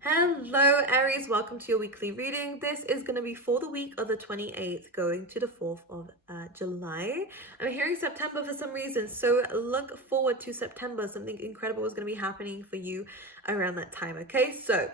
Hello Aries, welcome to your weekly reading. This is going to be for the week of the 28th going to the 4th of July. I'm hearing September for some reason, so look forward to September. Something incredible is going to be happening for you around that time, okay? So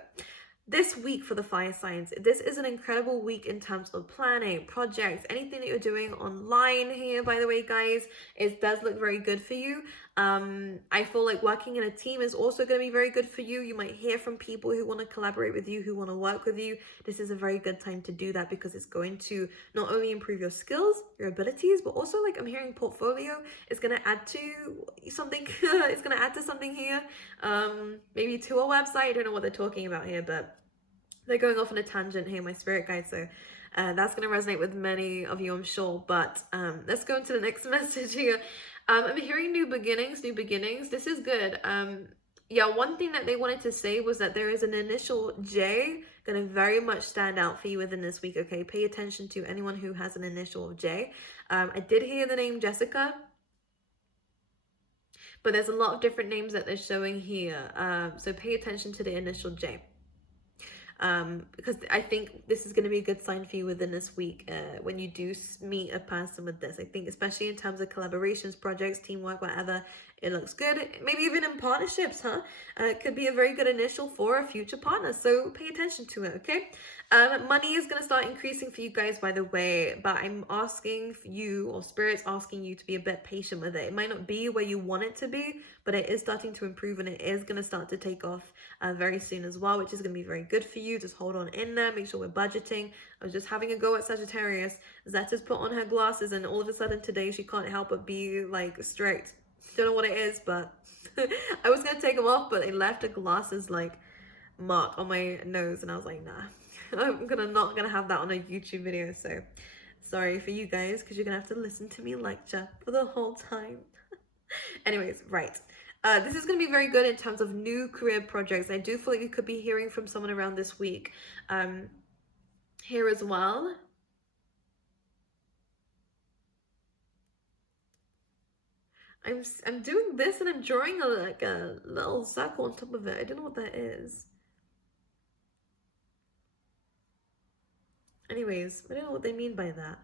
this week for the fire signs, this is an incredible week in terms of planning, projects, anything that you're doing online here, by the way, guys. It does look very good for you. I feel like working in a team is also going to be very good for you. You might hear from people who want to collaborate with you, who want to work with you. This is a very good time to do that because it's going to not only improve your skills, your abilities, but also, like, I'm hearing portfolio is going to add to something. It's going to add to something here. Maybe to a website. I don't know what they're talking about here, but they're going off on a tangent here, my spirit guides. So that's going to resonate with many of you, I'm sure. But let's go into the next message here. I'm hearing new beginnings, new beginnings. This is good. Yeah, one thing that they wanted to say was that there is an initial J going to very much stand out for you within this week, okay? Pay attention to anyone who has an initial J. I did hear the name Jessica, but there's a lot of different names that they're showing here. So pay attention to the initial J. Because I think this is going to be a good sign for you within this week when you do meet a person with this. I think especially in terms of collaborations, projects, teamwork, whatever, it looks good. Maybe even in partnerships, huh? It could be a very good initial for a future partner. So pay attention to it, okay? Money is going to start increasing for you guys, by the way, but I'm asking for you, or Spirit's asking you, to be a bit patient with it. It might not be where you want it to be, but it is starting to improve and it is going to start to take off very soon as well, which is going to be very good for you. Just hold on in there, make sure we're budgeting. I was just having a go at Sagittarius. Zeta's put on her glasses and all of a sudden today she can't help but be like strict. Don't know what it is, but I was going to take them off, but it left a glasses like mark on my nose and I was like, nah. I'm not gonna have that on a YouTube video, so sorry for you guys because you're gonna have to listen to me lecture for the whole time. Anyways, right. This is going to be very good in terms of new career projects. I do feel like you could be hearing from someone around this week here as well. I'm doing this and I'm drawing a little circle on top of it. I don't know what that is. Anyways, I don't know what they mean by that.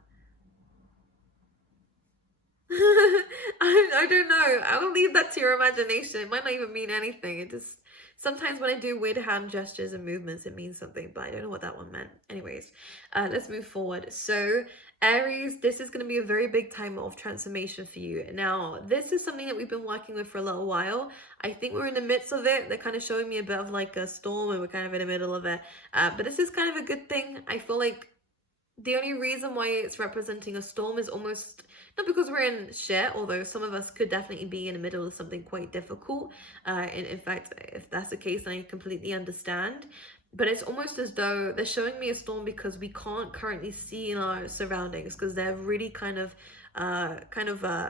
I don't know. I will leave that to your imagination. It might not even mean anything. It just, sometimes when I do weird hand gestures and movements, it means something, but I don't know what that one meant. Anyways, let's move forward. So Aries, this is going to be a very big time of transformation for you. Now, this is something that we've been working with for a little while. I think we're in the midst of it. They're kind of showing me a bit of like a storm and we're kind of in the middle of it. But this is kind of a good thing. I feel like the only reason why it's representing a storm is almost not because we're in shit, although some of us could definitely be in the middle of something quite difficult. In fact, if that's the case, then I completely understand. But it's almost as though they're showing me a storm because we can't currently see in our surroundings because they're really kind of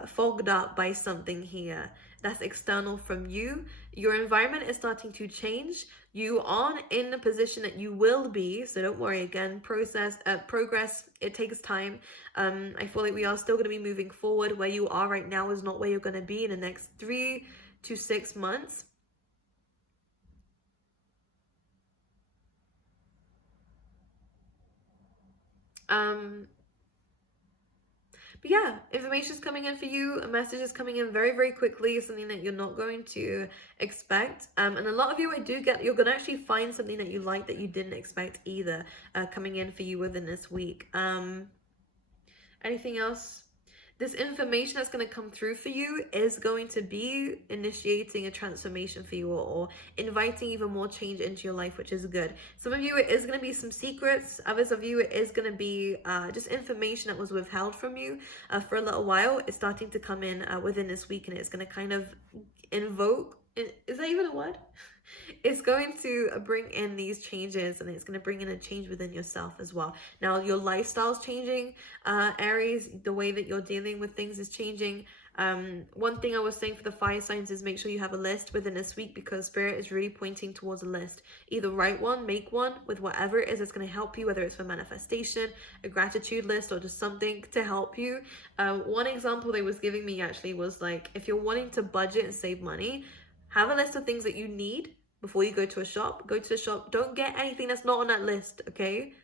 fogged up by something here that's external from you. Your environment is starting to change. You aren't in the position that you will be, so don't worry. Again, progress, it takes time. I feel like we are still going to be moving forward. Where you are right now is not where you're going to be in the next 3 to 6 months. But yeah, information is coming in for you. A message is coming in very, very quickly. Something that you're not going to expect. And a lot of you, I do get, you're going to actually find something that you like that you didn't expect either coming in for you within this week. Anything else? This information that's going to come through for you is going to be initiating a transformation for you or inviting even more change into your life, which is good. Some of you, it is going to be some secrets. Others of you, it is going to be just information that was withheld from you for a little while. It's starting to come in within this week and it's going to kind of invoke. Is that even a word? It's going to bring in these changes and it's going to bring in a change within yourself as well. Now, your lifestyle's changing, Aries. The way that you're dealing with things is changing. One thing I was saying for the fire signs is make sure you have a list within this week because Spirit is really pointing towards a list. Either write one, make one with whatever it is that's going to help you, whether it's for manifestation, a gratitude list, or just something to help you. One example they was giving me actually was like, if you're wanting to budget and save money, have a list of things that you need Before you go to a shop, go to the shop. Don't get anything that's not on that list, okay?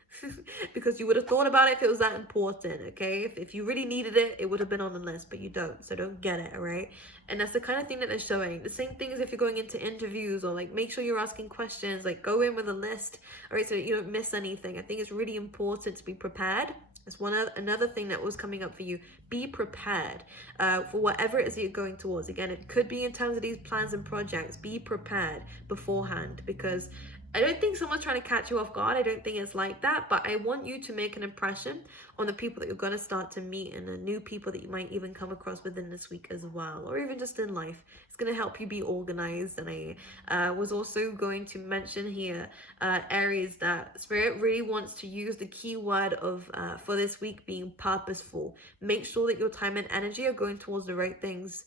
Because you would have thought about it if it was that important, okay? If you really needed it, it would have been on the list, but you don't, so don't get it, all right? And that's the kind of thing that they're showing. The same thing as if you're going into interviews, or like make sure you're asking questions, like go in with a list, all right, so that you don't miss anything. I think it's really important to be prepared. It's another thing that was coming up for you. Be prepared for whatever it is that you're going towards. Again, it could be in terms of these plans and projects. Be prepared beforehand, because I don't think someone's trying to catch you off guard. I don't think it's like that, but I want you to make an impression on the people that you're going to start to meet, and the new people that you might even come across within this week as well, or even just in life. It's going to help you be organized. And I was also going to mention here, Aries, that Spirit really wants to use the key word of for this week being purposeful. Make sure that your time and energy are going towards the right things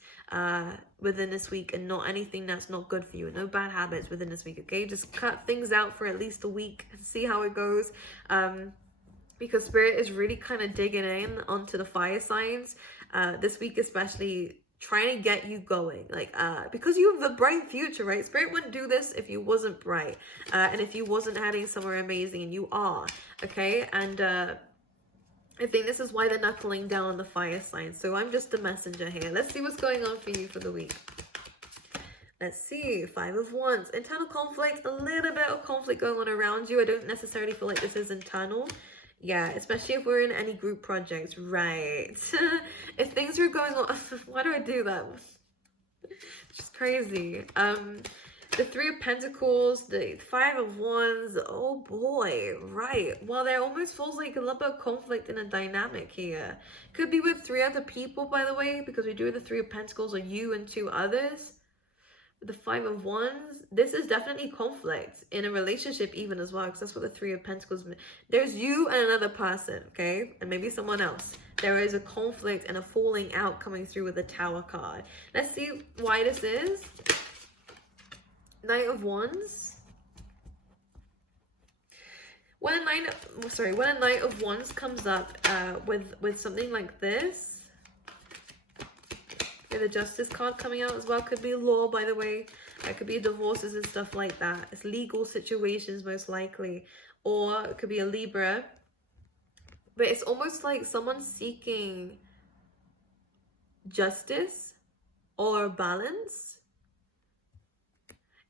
within this week, and not anything that's not good for you. No bad habits within this week, okay? Just cut things out for at least a week and see how it goes. Because Spirit is really kind of digging in onto the fire signs this week, especially trying to get you going, like because you have a bright future, right? Spirit wouldn't do this if you wasn't bright, and if you wasn't heading somewhere amazing, and you are, okay? And I think this is why they're knuckling down on the fire signs. So I'm just the messenger here. Let's see what's going on for you for the week. Let's see, 5 of Wands. Internal conflict, a little bit of conflict going on around you. I don't necessarily feel like this is internal. Yeah, especially if we're in any group projects, right? If things are going on, why do I do that? It's just crazy. The 3 of Pentacles, the 5 of Wands, oh boy, right. Well, there almost feels like a little bit of conflict in a dynamic here. Could be with 3 other people, by the way, because we do the 3 of Pentacles, or you and 2 others. With the 5 of Wands, this is definitely conflict in a relationship even as well, because that's what the 3 of Pentacles means. There's you and another person, okay? And maybe someone else. There is a conflict and a falling out coming through with the Tower card. Let's see why this is. Knight of Wands. When a Knight of Wands comes up with something like this, the Justice card coming out as well. Could be law, by the way. It could be divorces and stuff like that. It's legal situations most likely. Or it could be a Libra. But it's almost like someone's seeking justice or balance.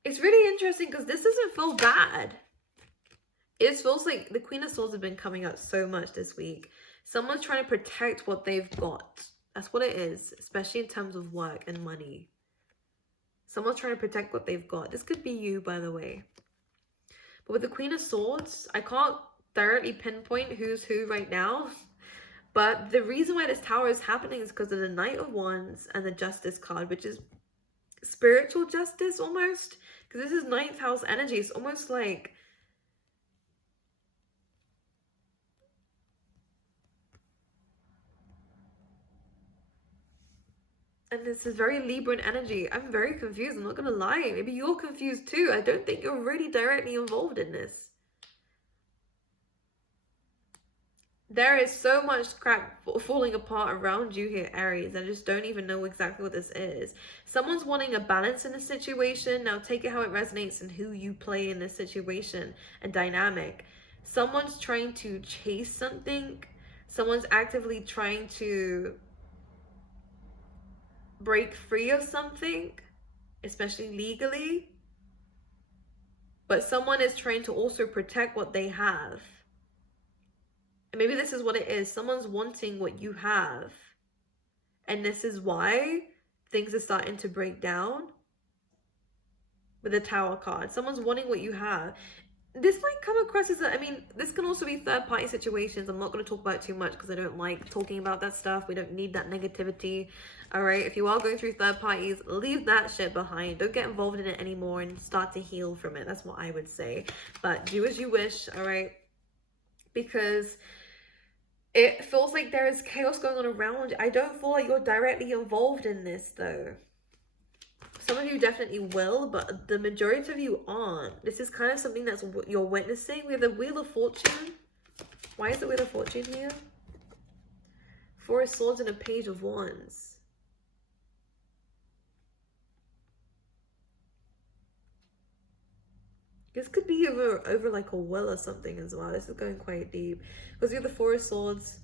It's really interesting because this doesn't feel bad. It just feels like the Queen of Swords have been coming out so much this week. Someone's trying to protect what they've got. That's what it is, especially in terms of work and money. Someone's trying to protect what they've got. This could be you, by the way. But with the Queen of Swords, I can't thoroughly pinpoint who's who right now. But the reason why this Tower is happening is because of the Knight of Wands and the Justice card, which is spiritual justice almost. Because this is 9th house energy. It's almost like... And this is very Libran energy. I'm very confused. I'm not going to lie. Maybe you're confused too. I don't think you're really directly involved in this. There is so much crap falling apart around you here, Aries. I just don't even know exactly what this is. Someone's wanting a balance in this situation. Now take it how it resonates and who you play in this situation and dynamic. Someone's trying to chase something. Someone's actively trying to break free of something, especially legally. But someone is trying to also protect what they have. And maybe this is what it is. Someone's wanting what you have. And this is why things are starting to break down with the Tower card. Someone's wanting what you have. This might come across as this can also be third-party situations. I'm not going to talk about it too much because I don't like talking about that stuff. We don't need that negativity. All right, if you are going through third parties, leave that shit behind. Don't get involved in it anymore and start to heal from it. That's what I would say. But do as you wish, all right? Because it feels like there is chaos going on around you. I don't feel like you're directly involved in this, though. Some of you definitely will, but the majority of you aren't. This is kind of something that's you're witnessing. We have the Wheel of Fortune. Why is the Wheel of Fortune here? 4 of Swords and a Page of Wands. This could be over like a will or something as well. This is going quite deep. Because you have the Four of Swords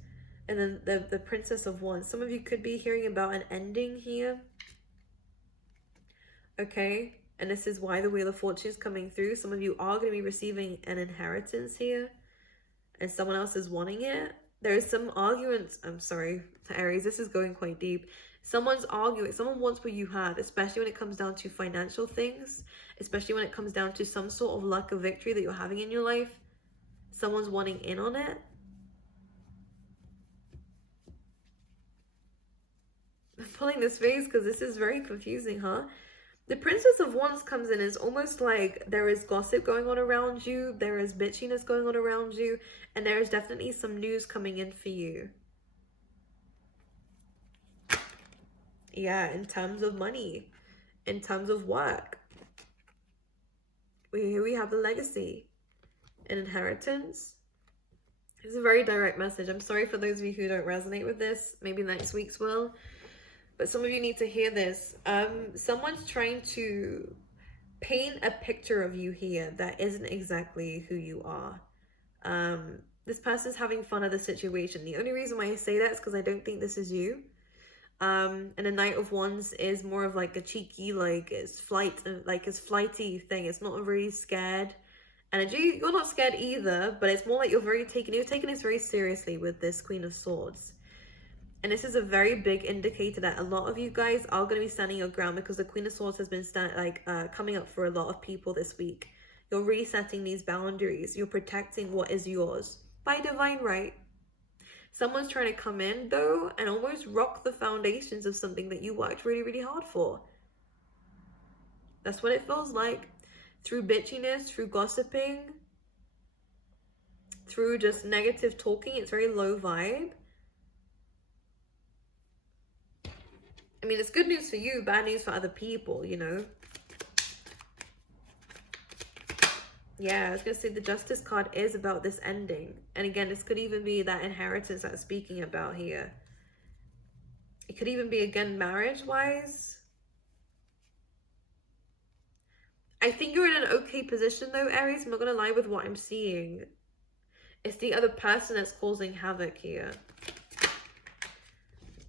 and then the Princess of Wands. Some of you could be hearing about an ending here. Okay? And this is why the Wheel of Fortune is coming through. Some of you are going to be receiving an inheritance here. And someone else is wanting it. There's some arguments. I'm sorry, Aries, this is going quite deep. Someone's arguing. Someone wants what you have, especially when it comes down to financial things, especially when it comes down to some sort of luck or victory that you're having in your life. Someone's wanting in on it. I'm pulling this face because this is very confusing, huh? The Princess of Wands comes in as almost like there is gossip going on around you, there is bitchiness going on around you, and there is definitely some news coming in for you. Yeah, in terms of money, in terms of work. Here we have the legacy, an inheritance. It's a very direct message. I'm sorry for those of you who don't resonate with this. Maybe next week's will. But some of you need to hear this. Someone's trying to paint a picture of you here that isn't exactly who you are. This person's having fun of the situation. The only reason why I say that is because I don't think this is you. And the Knight of Wands is more of like a cheeky, like it's flighty thing. It's not a really scared energy. You're not scared either, but it's more like you're taking this very seriously with this Queen of Swords. And this is a very big indicator that a lot of you guys are going to be standing your ground, because the Queen of Swords has been coming up for a lot of people this week. You're resetting these boundaries. You're protecting what is yours by divine right. Someone's trying to come in, though, and almost rock the foundations of something that you worked really, really hard for. That's what it feels like. Through bitchiness, through gossiping, through just negative talking. It's very low vibe. I mean, it's good news for you, bad news for other people, you know. Yeah, I was going to say the Justice card is about this ending. And again, this could even be that inheritance that I'm speaking about here. It could even be, again, marriage-wise. I think you're in an okay position, though, Aries. I'm not going to lie with what I'm seeing. It's the other person that's causing havoc here.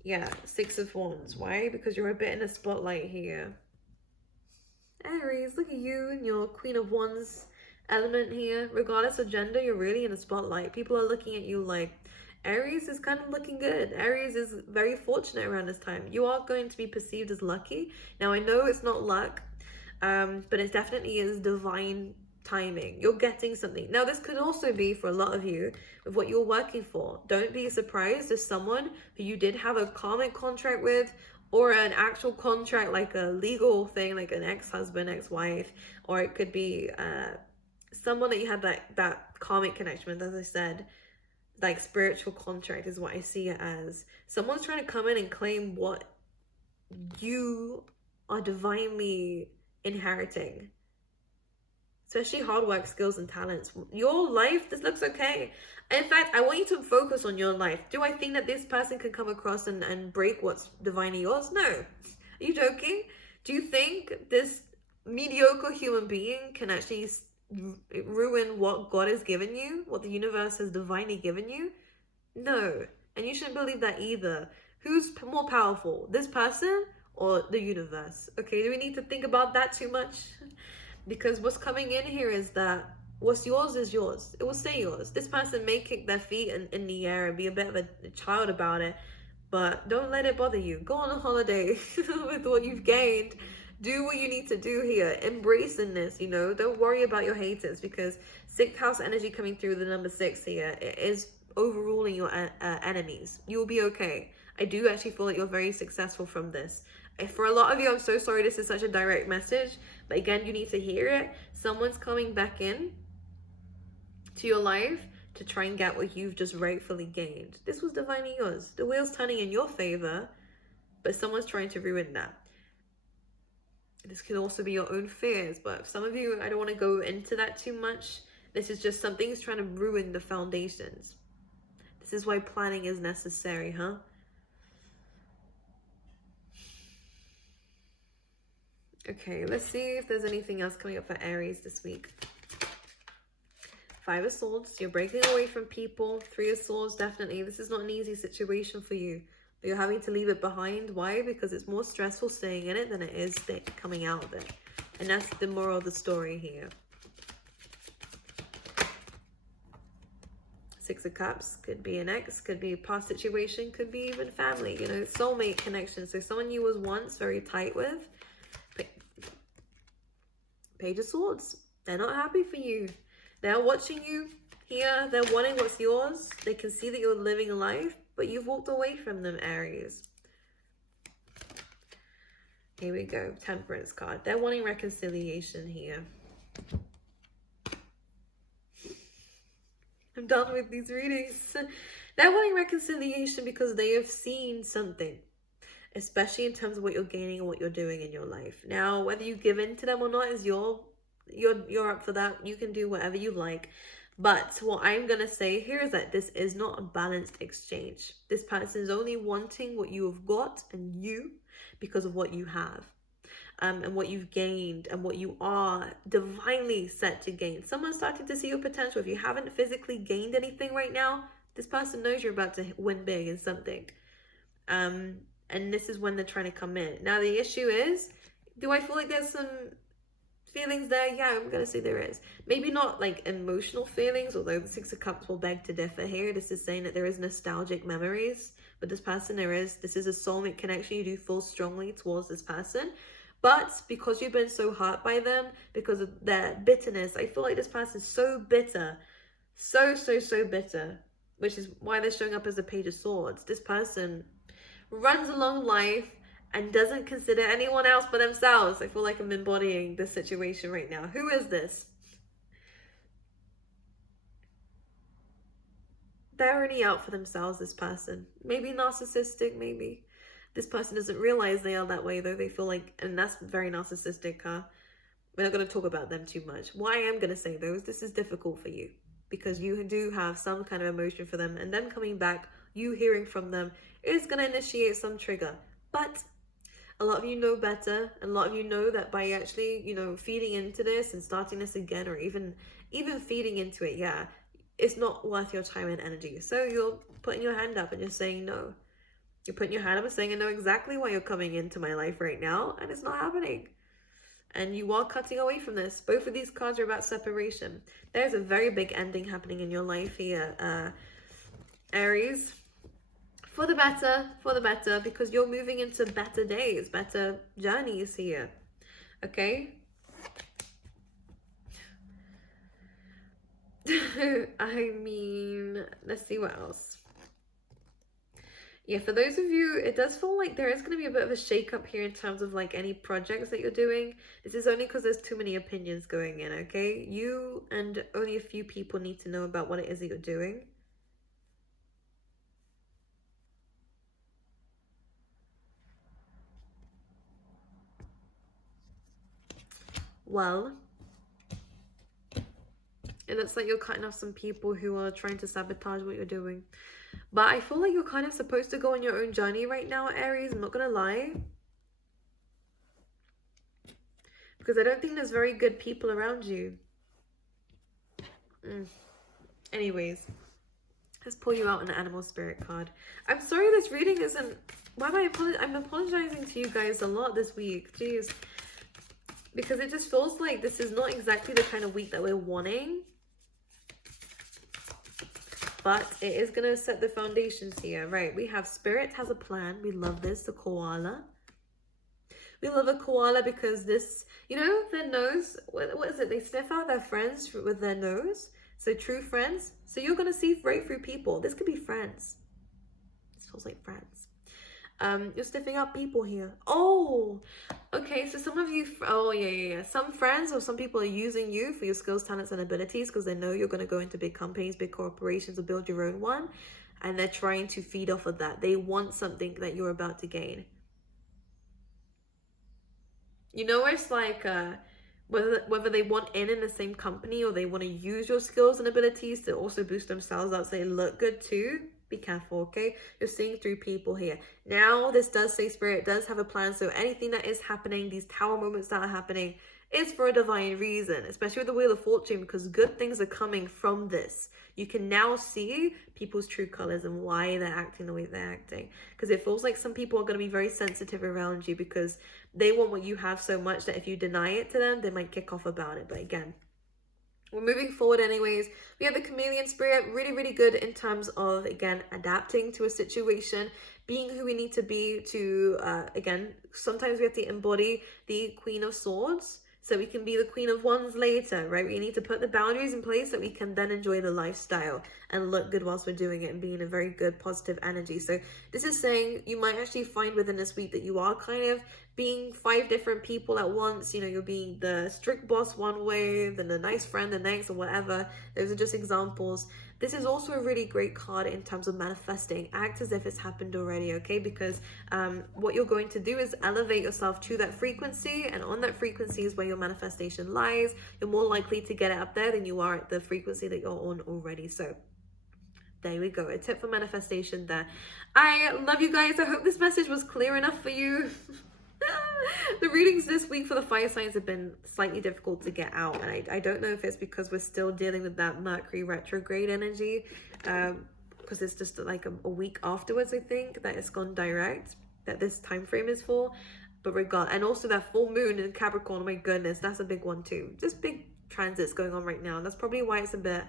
Yeah, Six of Wands. Why? Because you're a bit in the spotlight here. Aries, look at you and your Queen of Wands element here. Regardless of gender, you're really in the spotlight. People are looking at you like, Aries is kind of looking good. Aries is very fortunate around this time. You are going to be perceived as lucky. Now, I know it's not luck, but it definitely is divine timing. You're getting something. Now, this could also be for a lot of you with what you're working for. Don't be surprised if someone who you did have a karmic contract with, or an actual contract, like a legal thing, like an ex-husband, ex-wife, or it could be someone that you had that karmic connection with. As I said, like spiritual contract is what I see it as. Someone's trying to come in and claim what you are divinely inheriting, especially hard work, skills, and talents. Your life, this looks okay. In fact, I want you to focus on your life. Do I think that this person can come across and break what's divinely yours? No. Are you joking? Do you think this mediocre human being can actually ruin what God has given you, what the universe has divinely given you? No. And you shouldn't believe that either. Who's more powerful, this person or the universe? Okay, do we need to think about that too much? Because what's coming in here is that what's yours is yours. It will stay yours. This person may kick their feet in the air and be a bit of a child about it, but don't let it bother you. Go on a holiday with what you've gained. Do what you need to do here. Embrace in this, you know. Don't worry about your haters, because 6th house energy coming through the number 6 here, it is overruling your enemies. You will be okay. I do actually feel like you're very successful from this. For a lot of you, I'm so sorry this is such a direct message, but again, you need to hear it. Someone's coming back in to your life to try and get what you've just rightfully gained. This was divinely yours. The wheel's turning in your favor, but someone's trying to ruin that. This could also be your own fears, but some of you, I don't want to go into that too much. This is just something's trying to ruin the foundations. This is why planning is necessary, huh? Okay, let's see if there's anything else coming up for Aries this week. Five of Swords, you're breaking away from people. Three of Swords, definitely. This is not an easy situation for you. You're having to leave it behind. Why? Because it's more stressful staying in it than it is coming out of it. And that's the moral of the story here. Six of Cups, could be an ex, could be a past situation, could be even family, you know, soulmate connection. So someone you was once very tight with. Page of Swords, they're not happy for you. They're watching you here. They're wanting what's yours. They can see that you're living a life, but you've walked away from them, Aries. Here we go. Temperance card. They're wanting reconciliation here. I'm done with these readings. They're wanting reconciliation because they have seen something, especially in terms of what you're gaining and what you're doing in your life. Now, whether you give in to them or not is you're up for that. You can do whatever you like. But what I'm going to say here is that this is not a balanced exchange. This person is only wanting what you have got and you because of what you have. And what you've gained and what you are divinely set to gain. Someone's starting to see your potential. If you haven't physically gained anything right now, this person knows you're about to win big in something. And this is when they're trying to come in. Now, the issue is, do I feel like there's some feelings there? Yeah, I'm going to say there is. Maybe not like emotional feelings, although the Six of Cups will beg to differ here. This is saying that there is nostalgic memories with this person. This is a soulmate connection. You do feel strongly towards this person. But because you've been so hurt by them, because of their bitterness, I feel like this person is so bitter. So bitter. Which is why they're showing up as a Page of Swords. This person runs along life and doesn't consider anyone else but themselves. I feel like I'm embodying this situation right now. Who is this? They're already out for themselves, this person. Maybe narcissistic, maybe. This person doesn't realize they are that way, though. They feel like, and that's very narcissistic, huh? We're not going to talk about them too much. What I am going to say, though, is this is difficult for you. Because you do have some kind of emotion for them. And them coming back, you hearing from them, is going to initiate some trigger. But a lot of you know better. And a lot of you know that by actually, you know, feeding into this and starting this again, or even feeding into it, yeah, it's not worth your time and energy. So you're putting your hand up and you're saying no. You're putting your hand up and saying, I know exactly why you're coming into my life right now, and it's not happening. And you are cutting away from this. Both of these cards are about separation. There's a very big ending happening in your life here, Aries. For the better, because you're moving into better days, better journeys here. Okay? I mean, let's see what else. Yeah, for those of you, it does feel like there is going to be a bit of a shake-up here in terms of like any projects that you're doing. This is only because there's too many opinions going in, okay? You and only a few people need to know about what it is that you're doing. Well, it looks like you're cutting off some people who are trying to sabotage what you're doing. But I feel like you're kind of supposed to go on your own journey right now, Aries. I'm not going to lie. Because I don't think there's very good people around you. Anyways, let's pull you out an animal spirit card. I'm sorry this reading isn't... Why am I'm apologizing to you guys a lot this week. Jeez. Because it just feels like this is not exactly the kind of week that we're wanting. But it is going to set the foundations here. Right, we have Spirit has a plan. We love this, the koala. We love a koala because this, you know, their nose, what is it? They sniff out their friends with their nose. So true friends. So you're going to see right through people. This could be friends. This feels like friends. You're sniffing out people here. Oh, okay. So some of you, oh yeah. Some friends or some people are using you for your skills, talents, and abilities because they know you're going to go into big companies, big corporations, or build your own one. And they're trying to feed off of that. They want something that you're about to gain. You know, it's like whether they want in the same company or they want to use your skills and abilities to also boost themselves up so they look good too. Be careful, okay? You're seeing through people here. Now, this does say Spirit does have a plan. So anything that is happening, these tower moments that are happening, it's for a divine reason, especially with the Wheel of Fortune, because good things are coming from this. You can now see people's true colors and why they're acting the way they're acting. Because it feels like some people are going to be very sensitive around you because they want what you have so much that if you deny it to them, they might kick off about it. But again, we're moving forward anyways. We have the chameleon spirit, really, really good in terms of, again, adapting to a situation, being who we need to be to, again, sometimes we have to embody the Queen of Swords so we can be the Queen of Wands later, right? We need to put the boundaries in place so we can then enjoy the lifestyle and look good whilst we're doing it and be in a very good, positive energy. So this is saying you might actually find within this week that you are kind of being 5 different people at once. You know, you're being the strict boss one way, then the nice friend the next, or whatever. Those are just examples. This is also a really great card in terms of manifesting. Act as if it's happened already, okay? Because what you're going to do is elevate yourself to that frequency, and on that frequency is where your manifestation lies. You're more likely to get it up there than you are at the frequency that you're on already. So there we go, a tip for manifestation there. I love you guys. I hope this message was clear enough for you. The readings this week for the fire signs have been slightly difficult to get out, and I don't know if it's because we're still dealing with that Mercury retrograde energy, because it's just like a week afterwards, I think, that it's gone direct, that this time frame is for. But and also that full moon in Capricorn, oh my goodness, that's a big one too. Just big transits going on right now, and that's probably why it's a bit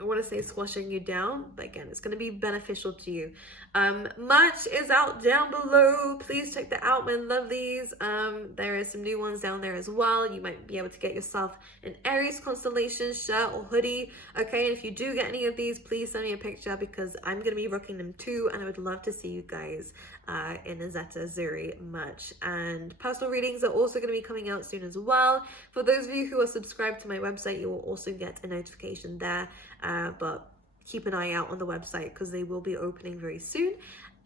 I want to say squashing you down, but again, it's going to be beneficial to you. Merch is out down below. Please check that out, my lovelies. There is some new ones down there as well. You might be able to get yourself an Aries constellation shirt or hoodie. Okay, and if you do get any of these, please send me a picture because I'm going to be rocking them too, and I would love to see you guys in a Zeta Zuri merch. And personal readings are also going to be coming out soon as well. For those of you who are subscribed to my website, you will also get a notification there. But keep an eye out on the website because they will be opening very soon.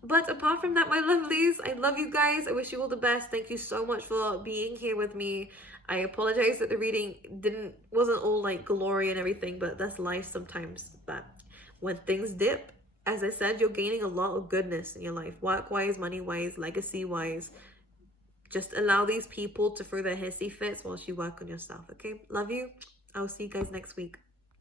But apart from that, my lovelies, I love you guys. I wish you all the best. Thank you so much for being here with me. I apologize that the reading wasn't all like glory and everything, but that's life sometimes. But when things dip, as I said, you're gaining a lot of goodness in your life, work-wise, money-wise, legacy-wise. Just allow these people to throw their hissy fits whilst you work on yourself, okay? Love you. I'll see you guys next week.